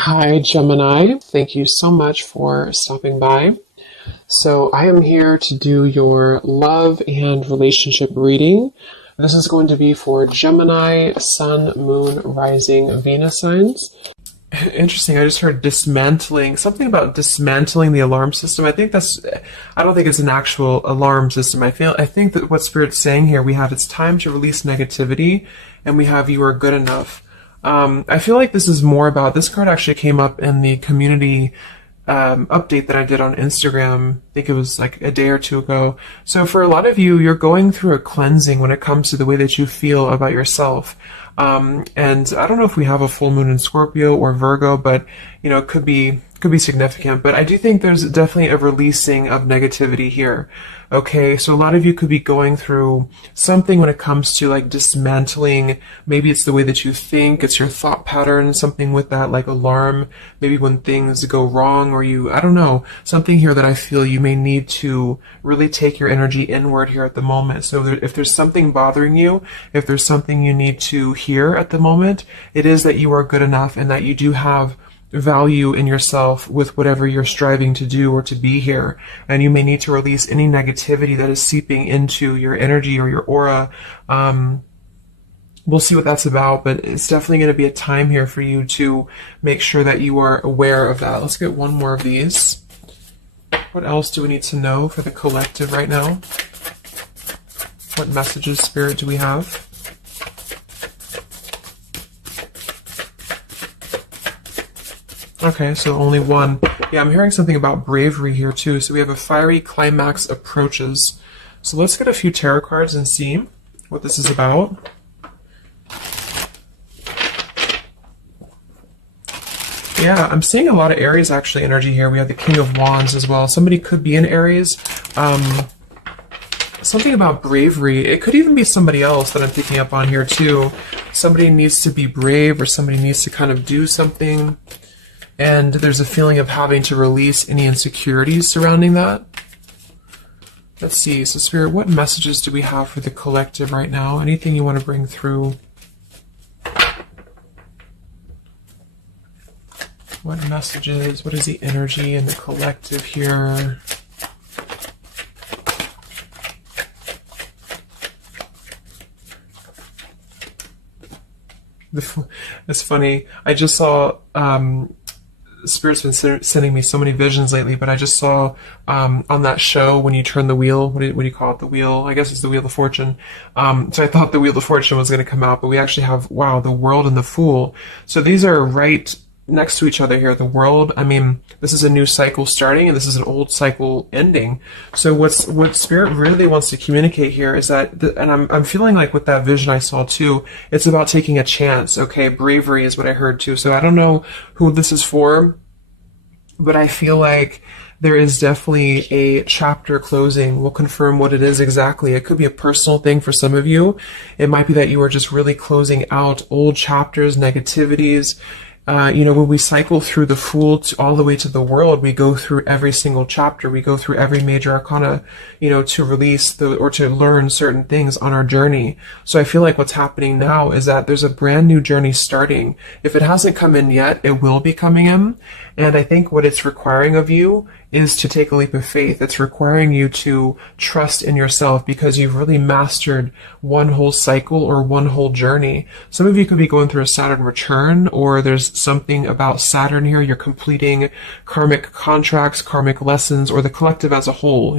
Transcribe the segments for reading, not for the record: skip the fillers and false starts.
Hi, Gemini. Thank you so much for stopping by. So, I am here to do your love and relationship reading. This is going to be for Gemini, Sun, Moon, Rising, Venus signs. Interesting. I just heard dismantling, something about dismantling the alarm system. I don't think it's an actual alarm system. I think that what Spirit's saying here, we have it's time to release negativity, and we have you are good enough. I feel like this is more about, this card actually came up in the community update that I did on Instagram. I think it was like a day or two ago. So for a lot of you, you're going through a cleansing when it comes to the way that you feel about yourself. And I don't know if we have a full moon in Scorpio or Virgo, but it could be significant. But I do think there's definitely a releasing of negativity here. Okay, so a lot of you could be going through something when it comes to like dismantling. Maybe it's the way that you think, it's your thought pattern, something with that like alarm, maybe when things go wrong, or I don't know, something here that I feel you may need to really take your energy inward here at the moment. So if there's something bothering you, if there's something you need to hear at the moment, it is that you are good enough and that you do have value in yourself with whatever you're striving to do or to be here. And you may need to release any negativity that is seeping into your energy or your aura. We'll see what that's about, but it's definitely going to be a time here for you to make sure that you are aware of that. Let's get one more of these. What else do we need to know for the collective right now? What messages, Spirit, do we have? Okay, so only one. Yeah, I'm hearing something about bravery here too. So we have a fiery climax approaches. So let's get a few tarot cards and see what this is about. Yeah, I'm seeing a lot of Aries actually energy here. We have the King of Wands as well. Somebody could be in Aries. Something about bravery. It could even be somebody else that I'm picking up on here too. Somebody needs to be brave, or somebody needs to kind of do something. And there's a feeling of having to release any insecurities surrounding that. Let's see. So Spirit, what messages do we have for the collective right now? Anything you want to bring through? What messages? What is the energy in the collective here? It's funny. I just saw... Spirit's been sending me so many visions lately, but I just saw on that show when you turn the wheel, what do you call it? The wheel, I guess it's the Wheel of Fortune. So I thought the Wheel of Fortune was going to come out, but we actually have, wow, the World and the Fool. So these are right next to each other here. The World, I mean, this is a new cycle starting, and this is an old cycle ending. So what Spirit really wants to communicate here is that, and I'm feeling like with that vision I saw too, it's about taking a chance. Okay, bravery is what I heard too. So I don't know who this is for, but I feel like there is definitely a chapter closing. We'll confirm what it is exactly. It could be a personal thing for some of you. It might be that you are just really closing out old chapters, negativities. When we cycle through the Fool all the way to the World, we go through every single chapter. We go through every major arcana, to release or to learn certain things on our journey. So I feel like what's happening now is that there's a brand new journey starting. If it hasn't come in yet, it will be coming in. And I think what it's requiring of you is to take a leap of faith. It's requiring you to trust in yourself because you've really mastered one whole cycle or one whole journey. Some of you could be going through a Saturn return, or there's something about Saturn here. You're completing karmic contracts, karmic lessons, or the collective as a whole,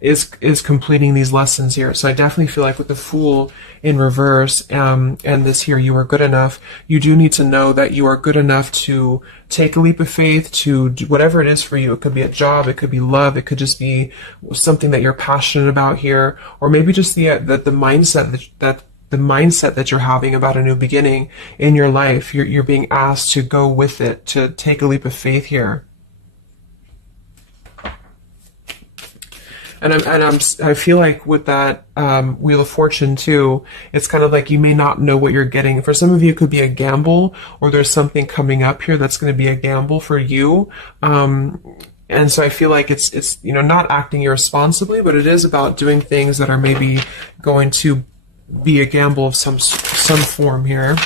is completing these lessons here. So I definitely feel like with the Fool in reverse, and this here, you are good enough. You do need to know that you are good enough to take a leap of faith, to do whatever it is for you. It could be a job, it could be love, it could just be something that you're passionate about here, or maybe just the mindset that you're having about a new beginning in your life. You're being asked to go with it, to take a leap of faith here. And I feel like with that Wheel of Fortune too, it's kind of like you may not know what you're getting. For some of you, it could be a gamble, or there's something coming up here that's going to be a gamble for you. And so I feel like it's not acting irresponsibly, but it is about doing things that are maybe going to be a gamble of some form here.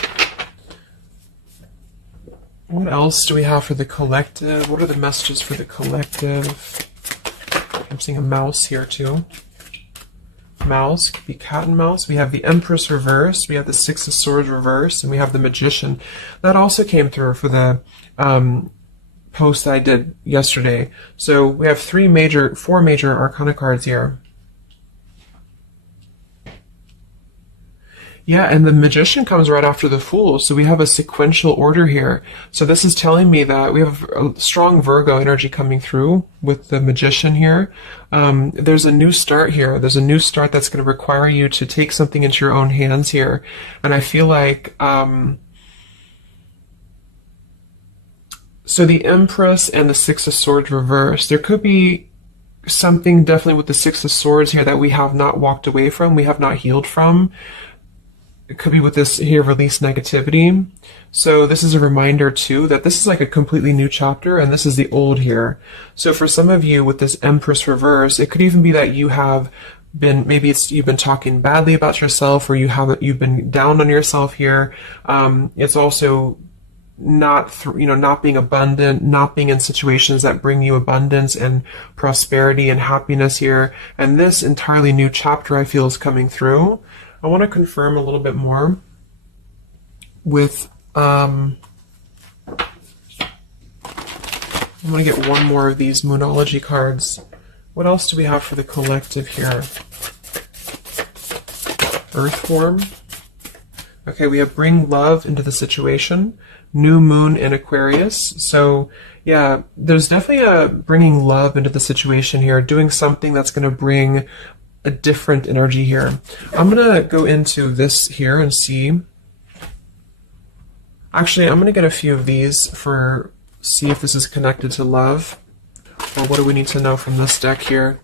What else do we have for the collective? What are the messages for the collective? I'm seeing a mouse here too. Mouse, could be cat and mouse. We have the Empress reversed, we have the Six of Swords reversed, and we have the Magician. That also came through for the post that I did yesterday. So we have four major Arcana cards here. Yeah, and the Magician comes right after the Fool, so we have a sequential order here. So this is telling me that we have a strong Virgo energy coming through with the Magician here. There's a new start here. There's a new start that's going to require you to take something into your own hands here. And I feel like, so the Empress and the Six of Swords reversed. There could be something definitely with the Six of Swords here that we have not walked away from, we have not healed from. It could be with this here, release negativity. So this is a reminder too that this is like a completely new chapter and this is the old here. So for some of you with this Empress reverse, it could even be that you have been, maybe you've been talking badly about yourself, or you've been down on yourself here. It's also not being abundant, not being in situations that bring you abundance and prosperity and happiness here. And this entirely new chapter I feel is coming through. I want to confirm a little bit more with, I want to get one more of these Moonology cards. What else do we have for the collective here? Earth form. Okay, we have bring love into the situation. New moon in Aquarius. So yeah, there's definitely a bringing love into the situation here, doing something that's going to bring a different energy here. I'm going to go into this here and see. Actually, I'm going to get a few of these see if this is connected to love. Or what do we need to know from this deck here?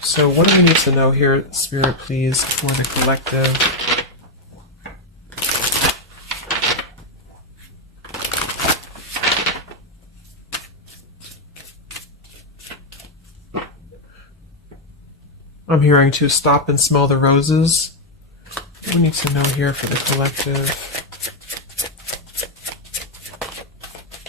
So what do we need to know here, Spirit, please, for the collective? I'm hearing to stop and smell the roses. What do we need to know here for the collective?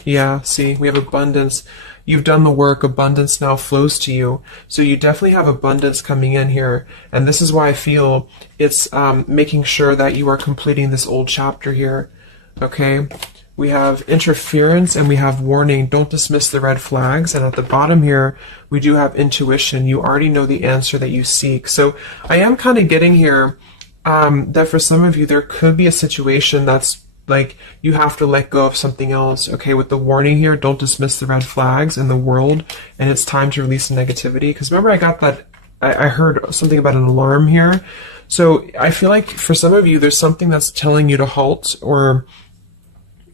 Yeah, see, we have abundance. You've done the work, abundance now flows to you. So you definitely have abundance coming in here. And this is why I feel it's making sure that you are completing this old chapter here. Okay? We have interference and we have warning. Don't dismiss the red flags. And at the bottom here, we do have intuition. You already know the answer that you seek. So I am kind of getting here that for some of you, there could be a situation that's like you have to let go of something else. Okay, with the warning here, don't dismiss the red flags in the world. And it's time to release the negativity. Because remember, I got that, I heard something about an alarm here. So I feel like for some of you, there's something that's telling you to halt, or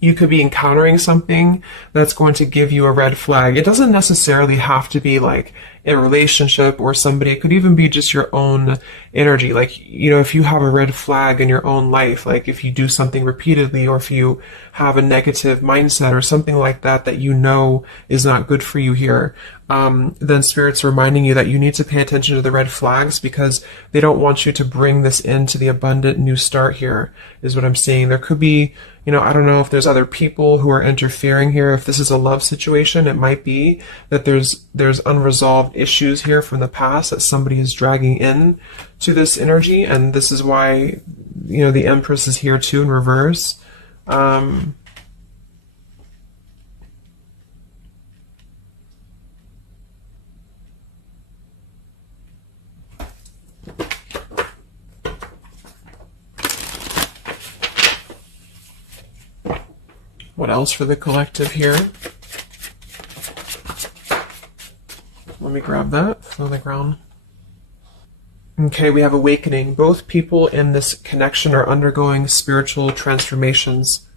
you could be encountering something that's going to give you a red flag. It doesn't necessarily have to be like a relationship or somebody. It could even be just your own energy. Like, you know, if you have a red flag in your own life, like if you do something repeatedly, or if you have a negative mindset or something like that, that you know is not good for you here, then Spirit's reminding you that you need to pay attention to the red flags, because they don't want you to bring this into the abundant new start here, is what I'm seeing. There could be, you know, I don't know if there's other people who are interfering here. If this is a love situation, it might be that there's unresolved issues here from the past that somebody is dragging in to this energy, and this is why, you know, the Empress is here too in reverse. What else for the collective here? Let me grab that from the ground. Okay, we have awakening. Both people in this connection are undergoing spiritual transformations.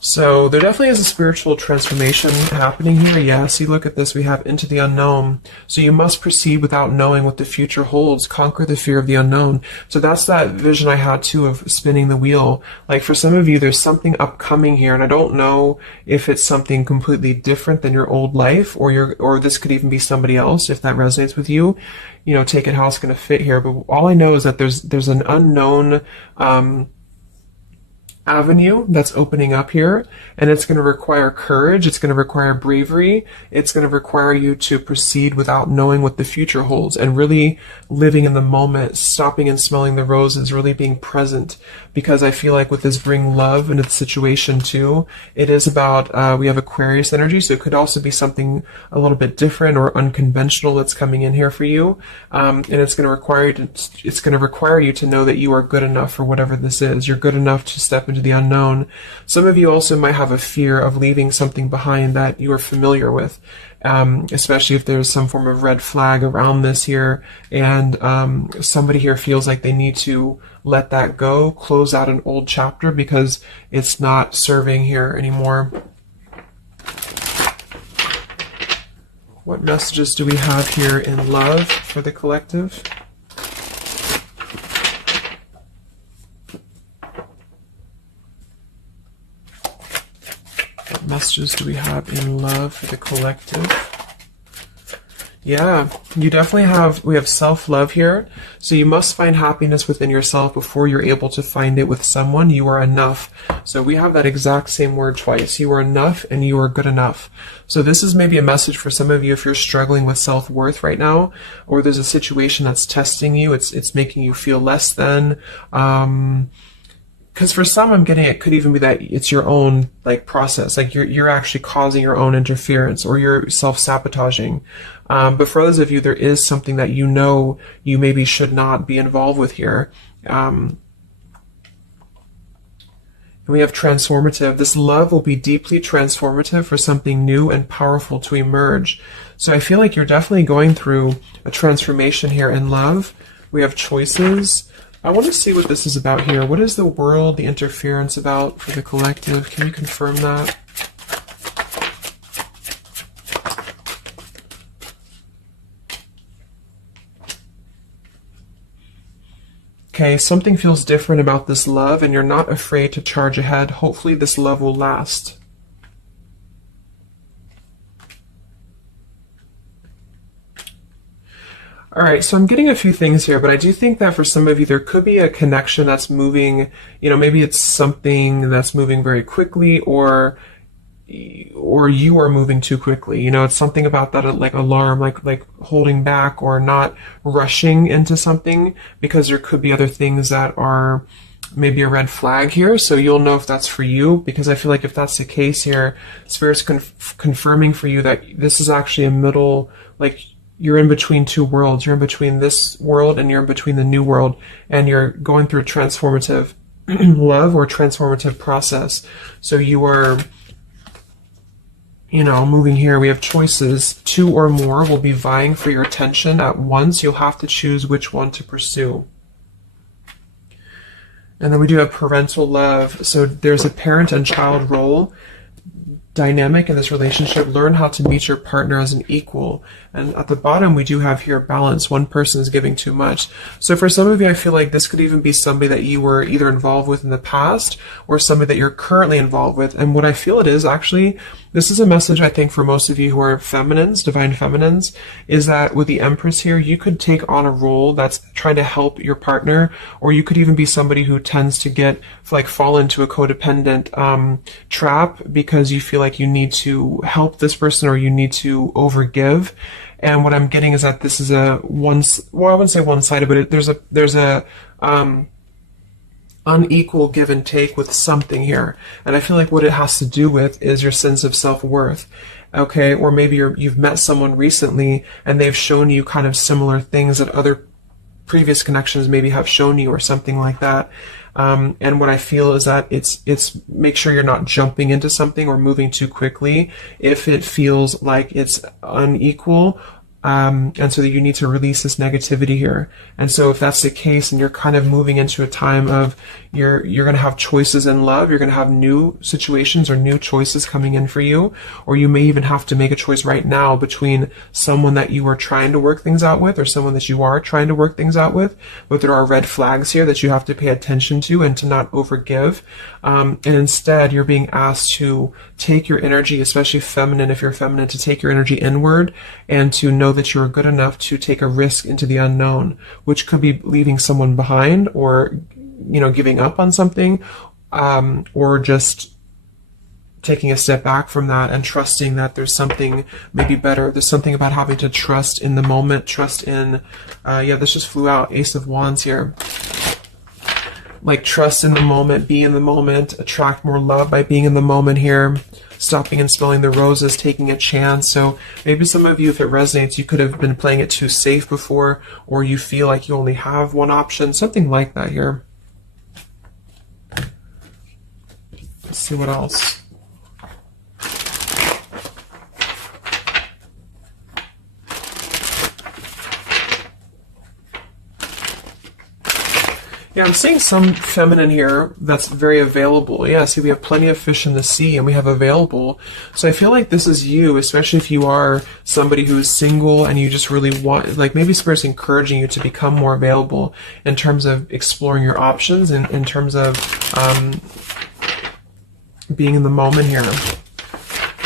So there definitely is a spiritual transformation happening here. Yeah, see, look at this. We have into the unknown. So you must proceed without knowing what the future holds. Conquer the fear of the unknown. So that's that vision I had too of spinning the wheel. Like for some of you, there's something upcoming here, and I don't know if it's something completely different than your old life, or this could even be somebody else. If that resonates with you, you know, take it how it's going to fit here. But all I know is that there's an unknown avenue that's opening up here, and it's going to require courage, it's going to require bravery, it's going to require you to proceed without knowing what the future holds, and really living in the moment, stopping and smelling the roses, really being present. Because I feel like with this bring love into the situation too, it is about, we have Aquarius energy, so it could also be something a little bit different or unconventional that's coming in here for you, and it's going to require you to know that you are good enough for whatever this is. You're good enough to step into the unknown. Some of you also might have a fear of leaving something behind that you are familiar with, especially if there's some form of red flag around this here, and somebody here feels like they need to let that go, close out an old chapter because it's not serving here anymore. What messages do we have here in love for the collective? What messages do we have in love for the collective? Yeah, you definitely we have self-love here. So you must find happiness within yourself before you're able to find it with someone. You are enough. So we have that exact same word twice. You are enough and you are good enough. So this is maybe a message for some of you if you're struggling with self-worth right now, or there's a situation that's testing you. It's making you feel less than, because for some, I'm getting it could even be that it's your own process, you're actually causing your own interference, or you're self-sabotaging. But for others of you, there is something that you know you maybe should not be involved with here. And we have transformative. This love will be deeply transformative for something new and powerful to emerge. So I feel like you're definitely going through a transformation here in love. We have choices. I want to see what this is about here. What is the world, the interference about for the collective? Can you confirm that? Okay, something feels different about this love, and you're not afraid to charge ahead. Hopefully this love will last. All right, so I'm getting a few things here, but I do think that for some of you, there could be a connection that's moving, maybe it's something that's moving very quickly, or you are moving too quickly. It's something about that, alarm, like holding back or not rushing into something, because there could be other things that are maybe a red flag here. So you'll know if that's for you, because I feel like if that's the case here, Spirit's confirming for you that this is actually a middle, you're in between two worlds. You're in between this world and you're in between the new world, and you're going through a transformative love or transformative process. So you are, moving here. We have choices. Two or more will be vying for your attention at once. You'll have to choose which one to pursue. And then we do have parental love. So there's a parent and child role dynamic in this relationship. Learn how to meet your partner as an equal. And at the bottom, we do have here balance. One person is giving too much. So for some of you, I feel like this could even be somebody that you were either involved with in the past or somebody that you're currently involved with. And what I feel it is actually, this is a message I think for most of you who are feminines, divine feminines, is that with the Empress here, you could take on a role that's trying to help your partner, or you could even be somebody who tends to fall into a codependent trap because you feel like you need to help this person or you need to overgive. And what I'm getting is that this is I wouldn't say one-sided, but there's a unequal give and take with something here. And I feel like what it has to do with is your sense of self-worth. Okay, or maybe you've met someone recently and they've shown you kind of similar things that other previous connections maybe have shown you, or something like that. And what I feel is that it's make sure you're not jumping into something or moving too quickly if it feels like it's unequal. And so that you need to release this negativity here. And so if that's the case and you're kind of moving into a time of you're going to have choices in love, you're going to have new situations or new choices coming in for you, or you may even have to make a choice right now between someone that you are trying to work things out with or someone that you are trying to work things out with, but there are red flags here that you have to pay attention to and to not overgive. And instead you're being asked to take your energy, especially feminine, if you're feminine, to take your energy inward and to know that you're good enough to take a risk into the unknown, which could be leaving someone behind or, giving up on something, or just taking a step back from that and trusting that there's something maybe better. There's something about having to trust in the moment, trust in, this just flew out, Ace of Wands here. Like trust in the moment, be in the moment, attract more love by being in the moment here, stopping and smelling the roses, taking a chance. So maybe some of you, if it resonates, you could have been playing it too safe before, or you feel like you only have one option, something like that here. Let's see what else. Yeah, I'm seeing some feminine here that's very available. Yeah, see, we have plenty of fish in the sea, and we have available. So I feel like this is you, especially if you are somebody who is single and you just really want, like maybe Spirit's encouraging you to become more available in terms of exploring your options and in terms of being in the moment here.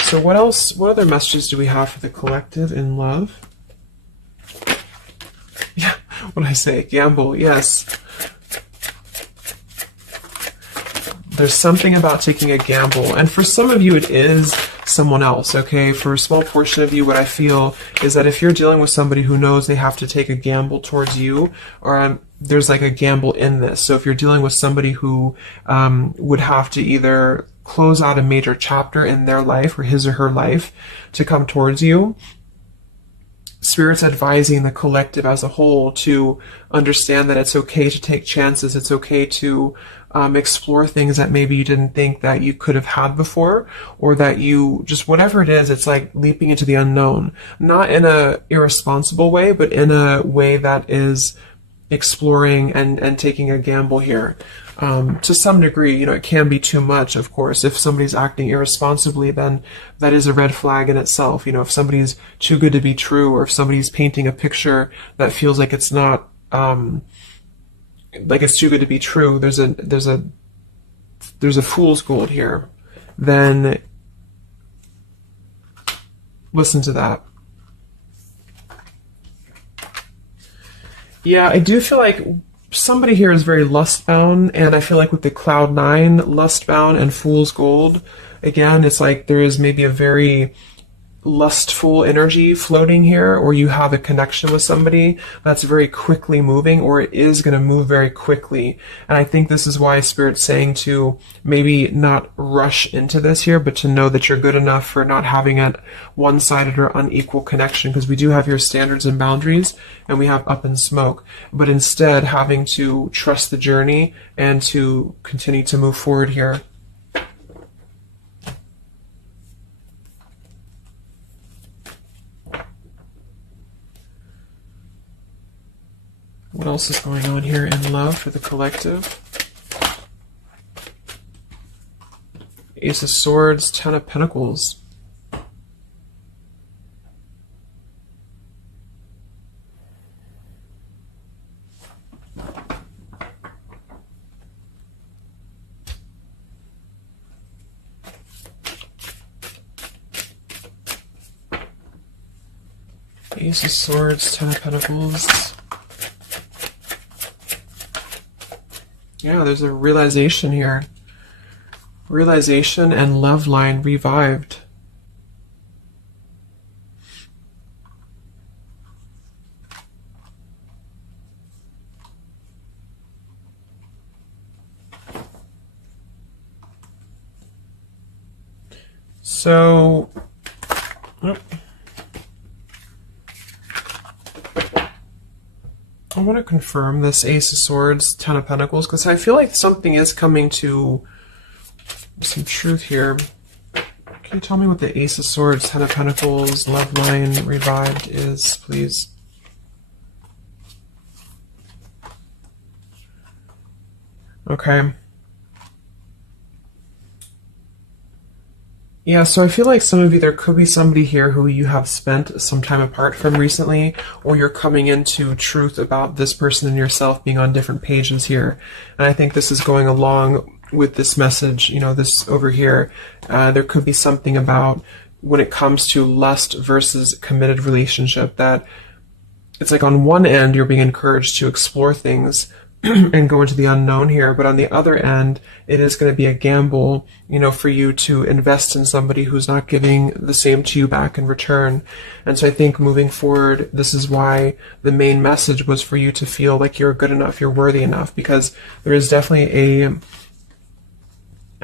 So what else, what other messages do we have for the collective in love? Yeah, what did I say? Gamble, yes. There's something about taking a gamble, and for some of you it is someone else, okay? For a small portion of you, what I feel is that if you're dealing with somebody who knows they have to take a gamble towards you, or there's like a gamble in this. So if you're dealing with somebody who would have to either close out a major chapter in their life or his or her life to come towards you, Spirit's advising the collective as a whole to understand that it's okay to take chances. It's okay to explore things that maybe you didn't think that you could have had before, or that you just, whatever it is, it's like leaping into the unknown. Not in a irresponsible way, but in a way that is exploring and taking a gamble here. To some degree, you know, it can be too much, of course. If somebody's acting irresponsibly, then that is a red flag in itself. You know, if somebody's too good to be true, or if somebody's painting a picture that feels like it's not, like it's too good to be true, there's a fool's gold here, then listen to that. Yeah, I do feel like somebody here is very lust-bound, and I feel like with the Cloud 9, lust-bound and Fool's Gold, again, it's like there is maybe a very lustful energy floating here, or you have a connection with somebody that's very quickly moving, or it is going to move very quickly. And I think this is why Spirit's saying to maybe not rush into this here, but to know that you're good enough for not having a one-sided or unequal connection, because we do have your standards and boundaries, and we have up in smoke, but instead having to trust the journey and to continue to move forward here. What else is going on here in love for the collective? Ace of Swords, Ten of Pentacles. Ace of Swords, Ten of Pentacles. Yeah, there's a realization here. Realization and love line revived. So, I want to confirm this Ace of Swords, Ten of Pentacles, because I feel like something is coming to some truth here. Can you tell me what the Ace of Swords, Ten of Pentacles, love line revived is, please? Okay. Yeah, so I feel like some of you, there could be somebody here who you have spent some time apart from recently, or you're coming into truth about this person and yourself being on different pages here. And I think this is going along with this message, you know, this over here. There could be something about when it comes to lust versus committed relationship, that it's like on one end you're being encouraged to explore things, and go into the unknown here. But on the other end, it is going to be a gamble, for you to invest in somebody who's not giving the same to you back in return. And so I think moving forward, this is why the main message was for you to feel like you're good enough, you're worthy enough, because there is definitely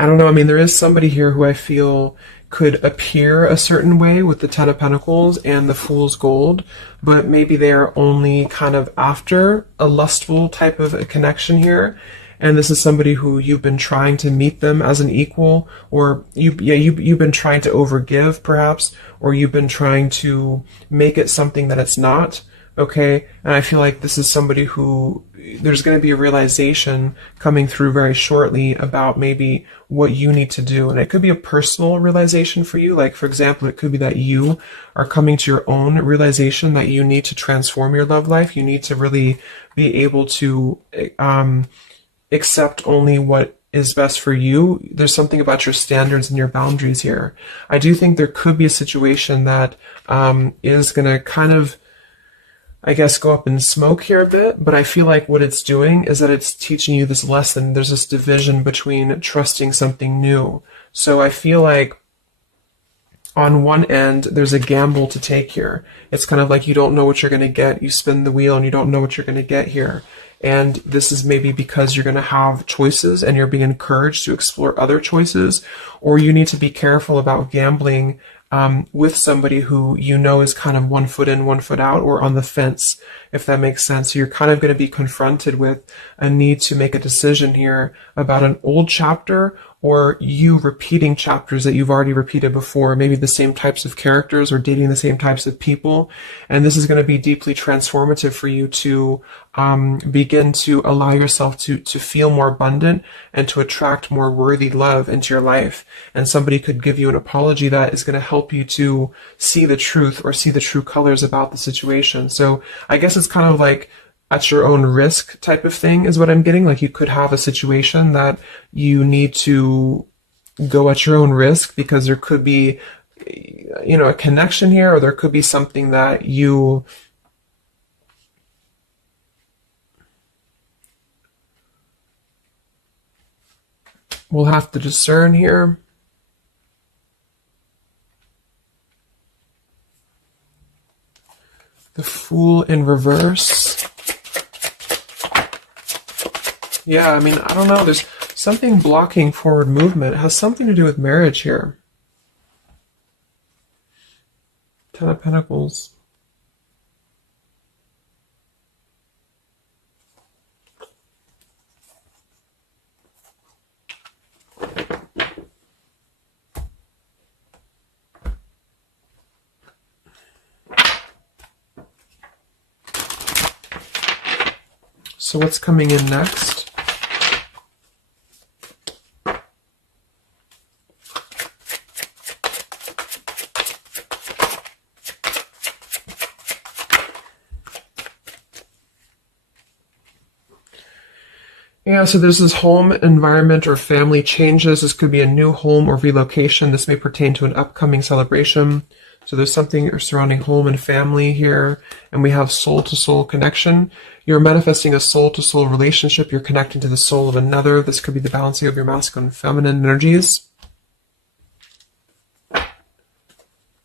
I don't know, there is somebody here who I feel could appear a certain way with the Ten of Pentacles and the Fool's Gold, but maybe they are only kind of after a lustful type of a connection here. And this is somebody who you've been trying to meet them as an equal, or you've been trying to overgive perhaps, or you've been trying to make it something that it's not. Okay, and I feel like this is somebody who there's going to be a realization coming through very shortly about maybe what you need to do. And it could be a personal realization for you. Like, for example, it could be that you are coming to your own realization that you need to transform your love life. You need to really be able to accept only what is best for you. There's something about your standards and your boundaries here. I do think there could be a situation that is going to kind of, I guess, go up in smoke here a bit, but I feel like what it's doing is that it's teaching you this lesson. There's this division between trusting something new. So I feel like on one end, there's a gamble to take here. It's kind of like you don't know what you're going to get. You spin the wheel and you don't know what you're going to get here. And this is maybe because you're going to have choices and you're being encouraged to explore other choices, or you need to be careful about gambling with somebody who is kind of 1 foot in, 1 foot out, or on the fence, if that makes sense. So you're kind of going to be confronted with a need to make a decision here about an old chapter, or you repeating chapters that you've already repeated before, maybe the same types of characters or dating the same types of people. And this is going to be deeply transformative for you to begin to allow yourself to feel more abundant and to attract more worthy love into your life. And somebody could give you an apology that is going to help you to see the truth or see the true colors about the situation. So I guess it's kind of like at your own risk type of thing is what I'm getting. Like, you could have a situation that you need to go at your own risk because there could be, a connection here, or there could be something that you will have to discern here. The Fool in reverse. Yeah, I don't know. There's something blocking forward movement. It has something to do with marriage here. Ten of Pentacles. So what's coming in next? Yeah, so there's this home environment or family changes. This could be a new home or relocation. This may pertain to an upcoming celebration. So there's something surrounding home and family here. And we have soul-to-soul connection. You're manifesting a soul-to-soul relationship. You're connecting to the soul of another. This could be the balancing of your masculine and feminine energies.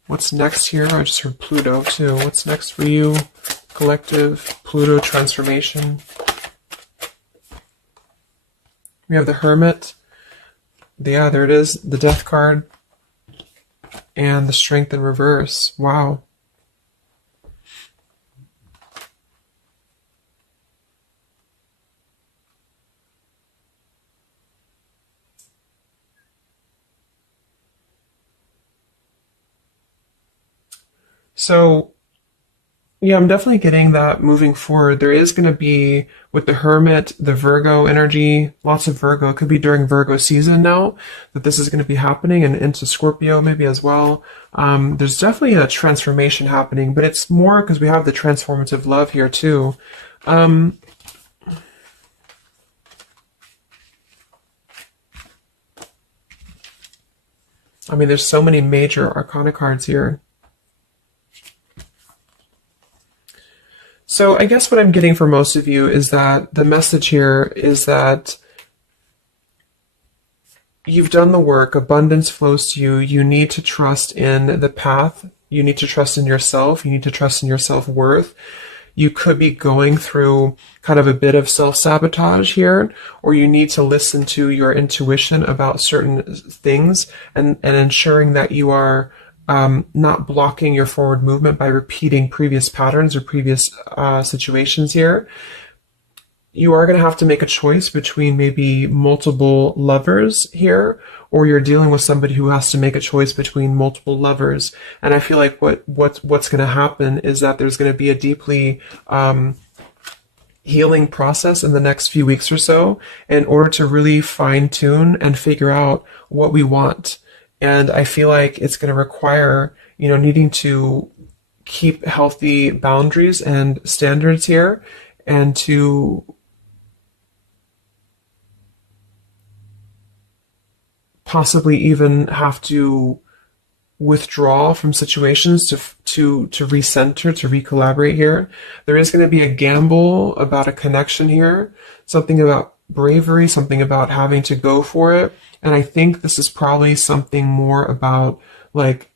What's next here? I just heard Pluto too. What's next for you? Collective, Pluto transformation. We have the Hermit. Yeah, there it is. The Death card. And the Strength in reverse. Wow. So, yeah, I'm definitely getting that moving forward. There is going to be, with the Hermit, the Virgo energy, lots of Virgo. It could be during Virgo season now that this is going to be happening, and into Scorpio maybe as well. There's definitely a transformation happening, but it's more because we have the transformative love here too. There's so many major arcana cards here. So I guess what I'm getting for most of you is that the message here is that you've done the work, abundance flows to you, you need to trust in the path, you need to trust in yourself, you need to trust in your self-worth. You could be going through kind of a bit of self-sabotage here, or you need to listen to your intuition about certain things and ensuring that you are not blocking your forward movement by repeating previous patterns or previous situations here. You are going to have to make a choice between maybe multiple lovers here, or you're dealing with somebody who has to make a choice between multiple lovers. And I feel like what's going to happen is that there's going to be a deeply healing process in the next few weeks or so in order to really fine tune and figure out what we want. And I feel like it's going to require, needing to keep healthy boundaries and standards here, and to possibly even have to withdraw from situations to recenter, to recollaborate here. There is going to be a gamble about a connection here, something about bravery, something about having to go for it. And I think this is probably something more about, like,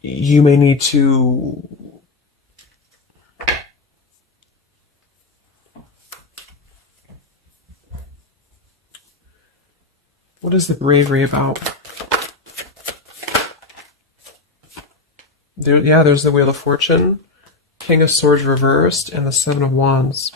you may need to what is the bravery about? There's the Wheel of Fortune, King of Swords reversed, and the Seven of Wands.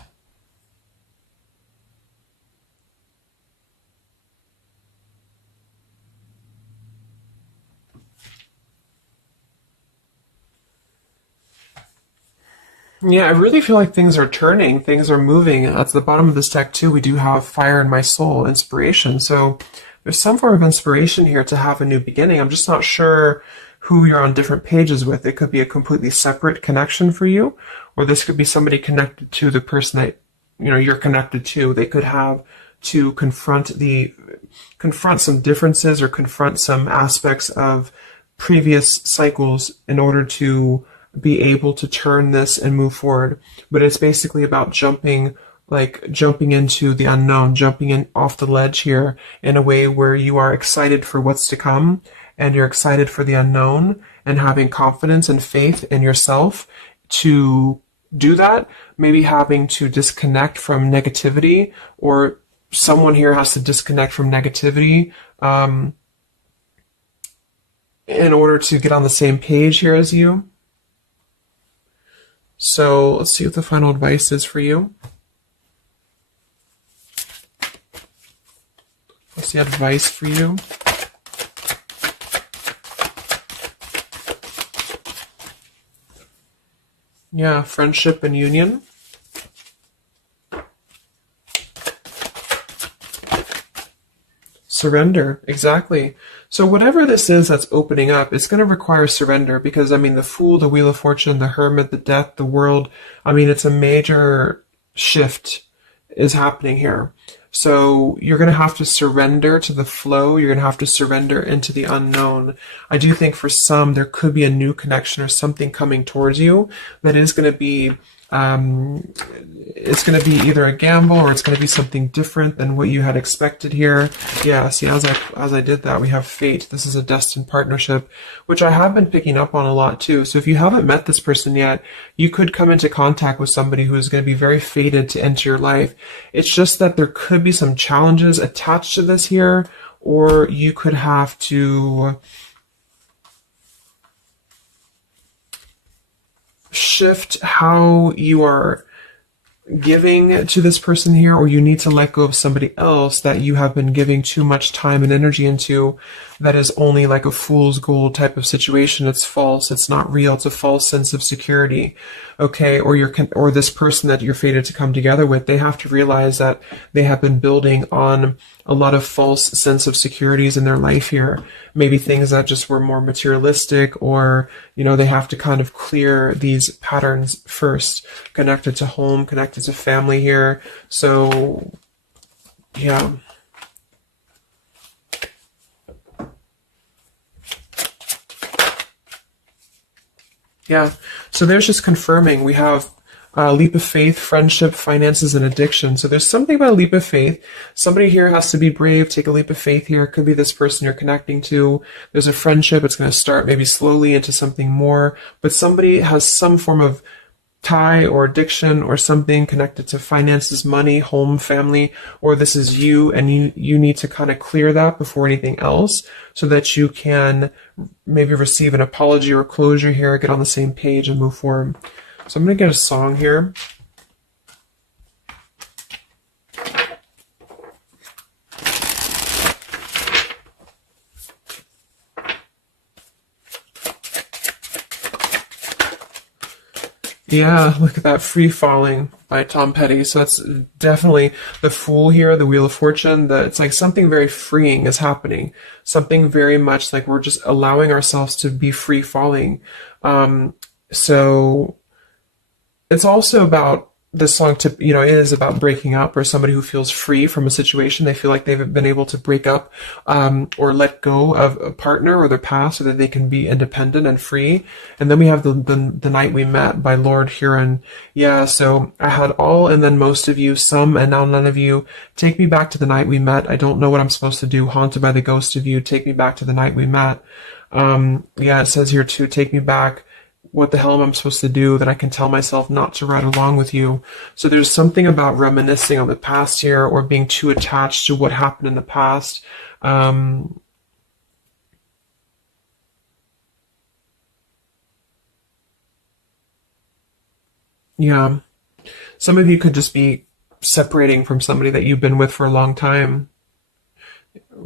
Yeah, I really feel like things are turning, things are moving. At the bottom of this deck too, we do have Fire in My Soul, inspiration. So there's some form of inspiration here to have a new beginning. I'm just not sure who you're on different pages with. It could be a completely separate connection for you, or this could be somebody connected to the person that you're connected to. They could have to confront some differences or confront some aspects of previous cycles in order to be able to turn this and move forward. But it's basically about jumping into the unknown, jumping in off the ledge here in a way where you are excited for what's to come, and you're excited for the unknown, and having confidence and faith in yourself to do that. Maybe having to disconnect from negativity, or someone here has to disconnect from negativity in order to get on the same page here as you. So let's see what the final advice is for you. What's the advice for you? Yeah, friendship and union. Surrender, exactly. So whatever this is that's opening up, it's going to require surrender, because, the Fool, the Wheel of Fortune, the Hermit, the Death, the World, it's a major shift is happening here. So you're going to have to surrender to the flow. You're going to have to surrender into the unknown. I do think for some, there could be a new connection or something coming towards you that is going to be it's going to be either a gamble, or it's going to be something different than what you had expected here. Yeah, see, as I did that, we have fate. This is a destined partnership, which I have been picking up on a lot too. So if you haven't met this person yet, you could come into contact with somebody who is going to be very fated to enter your life. It's just that there could be some challenges attached to this here, or you could have to shift how you are giving to this person here, or you need to let go of somebody else that you have been giving too much time and energy into, that is only like a fool's gold type of situation. It's false, it's not real, it's a false sense of security. Okay, or this person that you're fated to come together with, they have to realize that they have been building on a lot of false sense of securities in their life here. Maybe things that just were more materialistic, or, they have to kind of clear these patterns first, connected to home, connected to family here. So, yeah. Yeah, so there's just confirming. We have Leap of faith, friendship, finances, and addiction. So there's something about a leap of faith. Somebody here has to be brave, take a leap of faith here. It could be this person you're connecting to. There's a friendship. It's going to start maybe slowly into something more, but somebody has some form of tie or addiction or something connected to finances, money, home, family, or this is you, and you need to kind of clear that before anything else so that you can maybe receive an apology or closure here, get on the same page and move forward. So I'm going to get a song here. Yeah, look at that, Free Falling by Tom Petty. So that's definitely the Fool here, the Wheel of Fortune. It's like something very freeing is happening. Something very much like we're just allowing ourselves to be free falling. So it's also about this song to, it is about breaking up, or somebody who feels free from a situation. They feel like they've been able to break up or let go of a partner or their past so that they can be independent and free. And then we have the Night We Met by Lord Huron. Yeah, so I had all and then most of you, some and now none of you. Take me back to the night we met. I don't know what I'm supposed to do. Haunted by the ghost of you. Take me back to the night we met. Yeah, it says here too, take me back. What the hell am I supposed to do that I can tell myself not to ride along with you? So there's something about reminiscing on the past here, or being too attached to what happened in the past. Yeah. Some of you could just be separating from somebody that you've been with for a long time.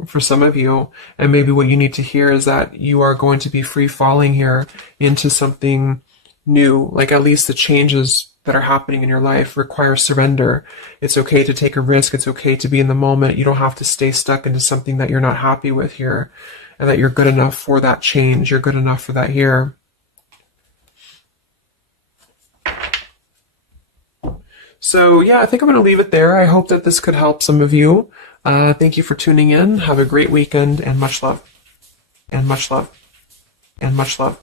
For some of you, and maybe what you need to hear is that you are going to be free falling here into something new. Like, at least the changes that are happening in your life require surrender. It's okay to take a risk. It's okay to be in the moment. You don't have to stay stuck into something that you're not happy with here, and that you're good enough for that change. You're good enough for that here. So yeah, I think I'm going to leave it there. I hope that this could help some of you. Thank you for tuning in. Have a great weekend, and much love. And much love. And much love.